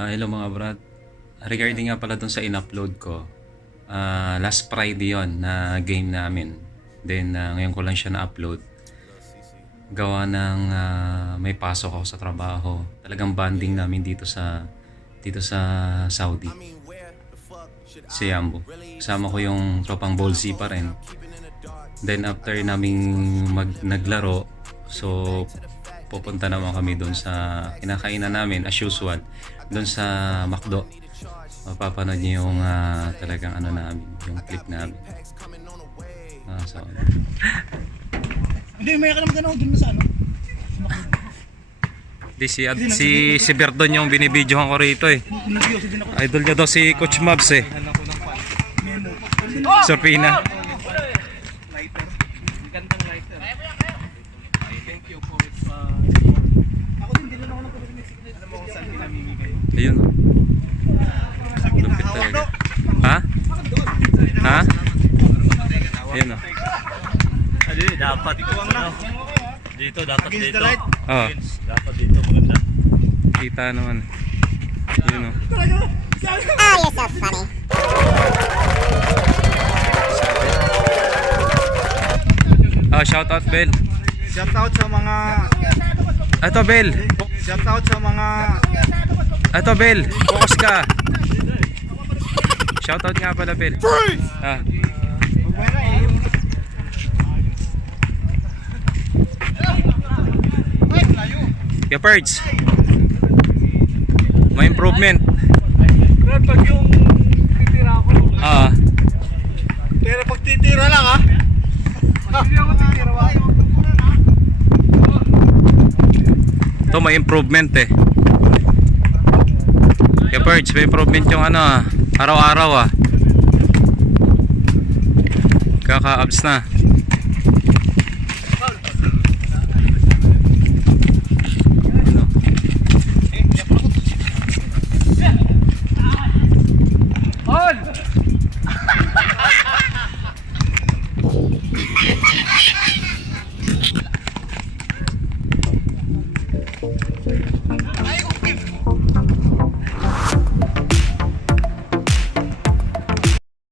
Hello mga brad. Regarding nga pala dun sa in-upload ko, last Friday yon na game namin. Then ngayon ko lang siya na-upload. Gawa ng may pasok ako sa trabaho. Talagang bonding namin dito sa Saudi. Si Yambo. Kasama ko yung tropang Bolsi pa rin. Then after naming naglaro, so pupunta naman kami doon sa kinakainan namin as usual, doon sa McDo. Mapapanood niyo yung talagang ano namin, yung clip namin. So, hindi, may ka naman gano'n dun na sa ano? si Berdon yung binibidyohan ko rito eh. Idol niya daw si Coach Mabs eh. Sorpina. Gandang lighter. Thank you for it. Ako din, din ako ng pag-remix. Alam mo kung saan pinamimigay. Ayun. Lupit talaga. Ha? Ha? Ayun o. Dapat dito dapat dito. Oh. Dapat dito maganda. Kita naman. Ayun o. Oh, you're so funny. Shout out Bel. Shout out sa mga... Ito Bel. Shout out sa mga... Ito Bel. Focus ka. Shout out nga pala Bel. Birds. May improvement. Pero pag yung titira ako... Pero pag titira lang ha? Hindi ako titira ba? Ito may improvement eh. Birds, may improvement yung ano araw-araw Kaka-abs na.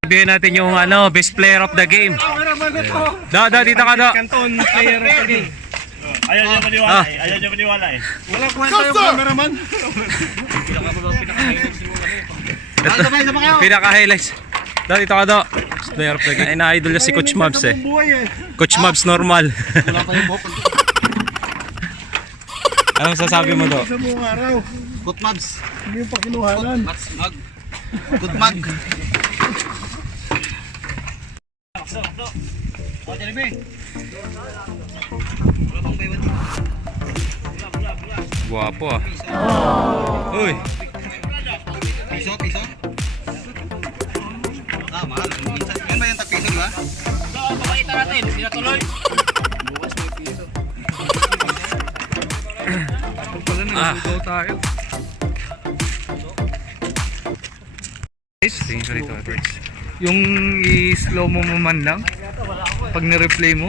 Sabihin natin yung best player of the game. Dito ka do. Canton player of the game. Ayaw niya maniwala eh. Ayaw niya maniwala eh. Walang kwenta yung cameraman. Pinaka-highlights. Dito ka do. Best player of the game. Ina-idol niya si Coach Mabs eh. Coach Mabs normal. Wala pa yung buhok. Anong sasabi mo do? Sa buong araw. Good mabs. Hindi yung pakinuhanan. Good mag. Guwapo Uy. Piso. Mahal. Yan ba yung tag-piso di ba? Pakita natin. Sila tuloy. Bukas may piso. Pala nagsugaw tayo. Tingin ko rito, Birds. Yung i-slow mo man lang pag ni-replay mo.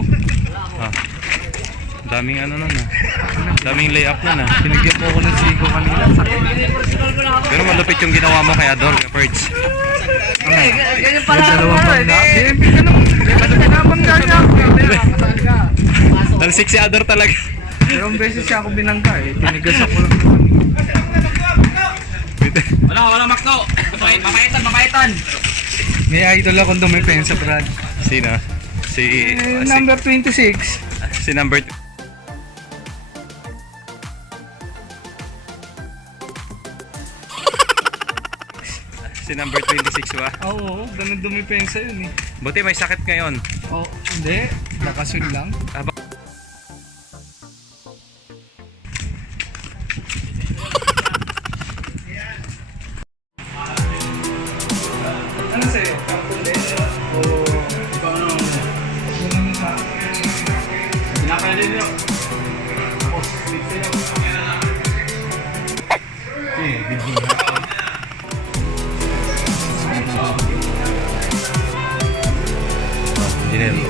Daming daming layup nun Binigyan mo ako ng sigo kanina. Pero malupit yung ginawa mo kay Ador, Birds. Ganyan pala ako. Dalawang bangga. DMP ka naman. Dalawang bangga niya. Dalsik si Ador talaga. Dalawang beses siya ako binangga eh. Tinigas ako lang. Wala Makto. Mapaitan. May idol akong dumipensa, Brad. Sino? Si Number 26. si number Si number 26 ba? Oo, ganun dumipensa yun eh. Buti may sakit ngayon. Oh, hindi. Nakaswing lang. Ano sa'yo? Kampun din? O ibang ano? Yung ano sa akin? Pinakain nyo. Oh, sweet sa'yo. Video na. Dinero.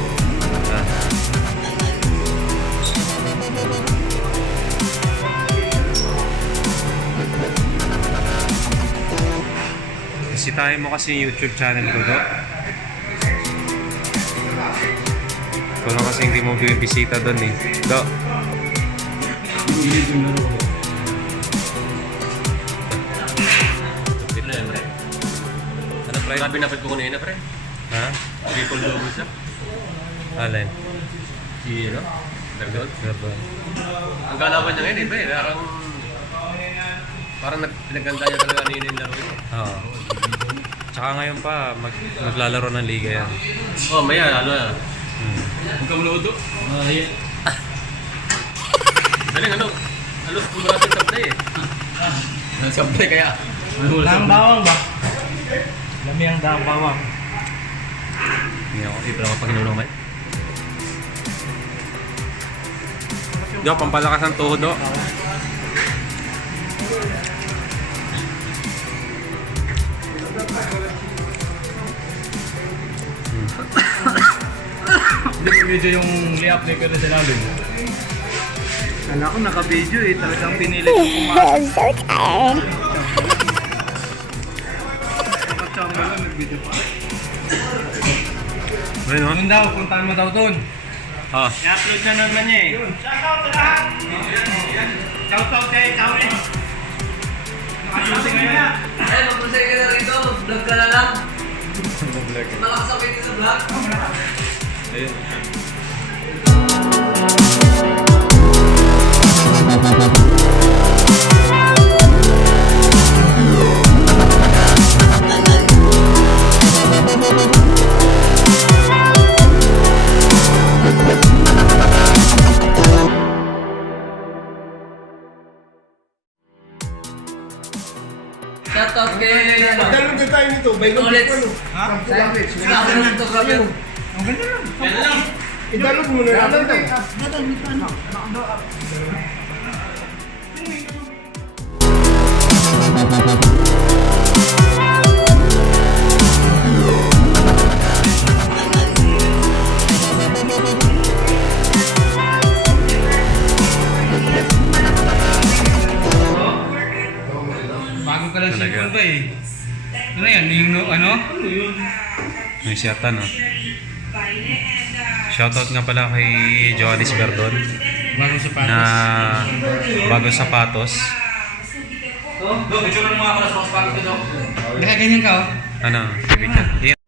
Bisitahin mo kasi yung YouTube channel ko, Do. Ikaw lang kasi hindi mo bibisita doon eh. Do. Ano pre? Grabe napad ko kanina pre. Ha? Triple double siya. Alin? Si ano? Verdon. Gabon. Ang galawan niya ngayon eh pre. Parang pinaganda niya talaga kanina yung laro ito. Oo. Tsaka ngayon pa, maglalaro ng liga yan. Oh, maya ano na. Huwag ka manood do. Galing ano? Alos kumulatin sa play eh. Sa play kaya. Daang bawang ba? Lami ang daang bawang. Hindi ako. Ibra ako pag inulong man. Do, pampalakas ng tuhod, Do. Hindi ko video yung layup ni Kuya Delalin. Kala ko naka-video eh. Talagang pinili ko pumasok. I'm so tired. Kapag-chamba lang, nag-video pa. Ayun, no? Doon daw, puntahan mo daw doon. Ah. I-upload na naman niya eh. Shoutout sa lahat! Shoutout kay Chowi. Nakashooting ngayon. Ay, mag-prosay ka na rito. Vlog ka na lang. Malakas ako ito sa vlog. Ayun. Shoutout kay... Dalawa na tayo nito, may Ulit. Ha? Sandwich. Gusto ng photographer. Ang ganda lang. Yan na lang. idalog mo na lang. Bago ka lang Talaga. cellphone ba eh. Ano yan? Yung ano? Yung siyata, no? Shoutout nga pala kay Johannes Verdon Bago sa patos. na bagong sapatos. Do, picture mo nga ako sa pagpapagod ko. Nakaganyan ka oh. Ano? Bibigyan.